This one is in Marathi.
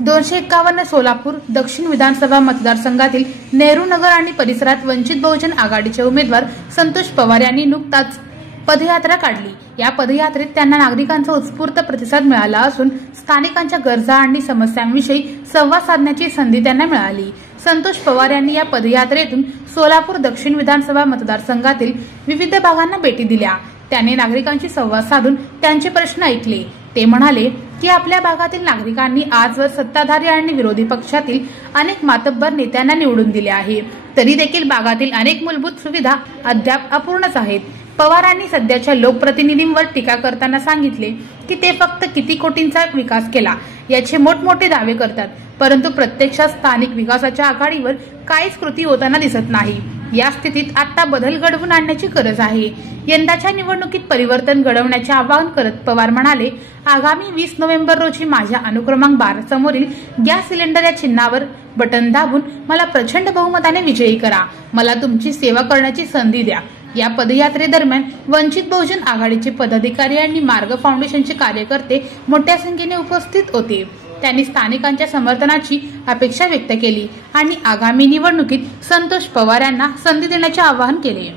251 सोलापूर दक्षिण विधानसभा मतदारसंघातील नेहरू नगर आणि परिसरात वंचित बहुजन आघाडीचे उमेदवार संतोष पवार यांनी नुकताच पदयात्रा काढली। या पदयात्रेत त्यांना नागरिकांचा उत्स्फूर्त प्रतिसाद मिळाला असून स्थानिकांच्या गरजा आणि समस्यांविषयी संवाद साधण्याची संधी त्यांना मिळाली। संतोष पवार यांनी या पदयात्रेतून सोलापूर दक्षिण विधानसभा मतदारसंघातील विविध भागांना भेटी दिल्या। त्यांनी नागरिकांशी संवाद साधून त्यांचे प्रश्न ऐकले। ते म्हणाले की आपल्या भागातील नागरिकांनी आजवर सत्ताधारी आणि विरोधी पक्षातील अनेक मातब्बर नेत्यांना निवडून दिले आहे, तरी देखील भागातील अनेक मूलभूत सुविधा अद्याप अपूर्णच आहेत। पवारांनी सध्याच्या लोकप्रतिनिधींवर टीका करताना सांगितले की ते फक्त किती कोटींचा विकास केला याचे मोठमोठे दावे करतात, परंतु प्रत्यक्षात स्थानिक विकासाच्या आघाडीवर काहीच कृती होताना दिसत नाही। या स्थितीत आता बदल घडवून आणण्याची गरज आहे। यंदाच्या निवडणुकीत परिवर्तन घडवण्याचे आवाहन करत पवार म्हणाले, आगामी 20 नोव्हेंबर रोजी माझ्या अनुक्रमांक 12 समोरील गॅस सिलेंडर या चिन्हावर बटन दाबून मला प्रचंड बहुमताने विजयी करा। मला तुमची सेवा करण्याची संधी द्या। या पदयात्रेदरम्यान वंचित बहुजन आघाडीचे पदाधिकारी आणि मार्ग फाउंडेशनचे कार्यकर्ते मोठ्या संख्येने उपस्थित होते। त्यांनी स्थानिकांच्या समर्थनाची अपेक्षा व्यक्त केली आणि आगामी निवडणुकीत संतोष पवार यांना संधी देण्याचे आवाहन केले।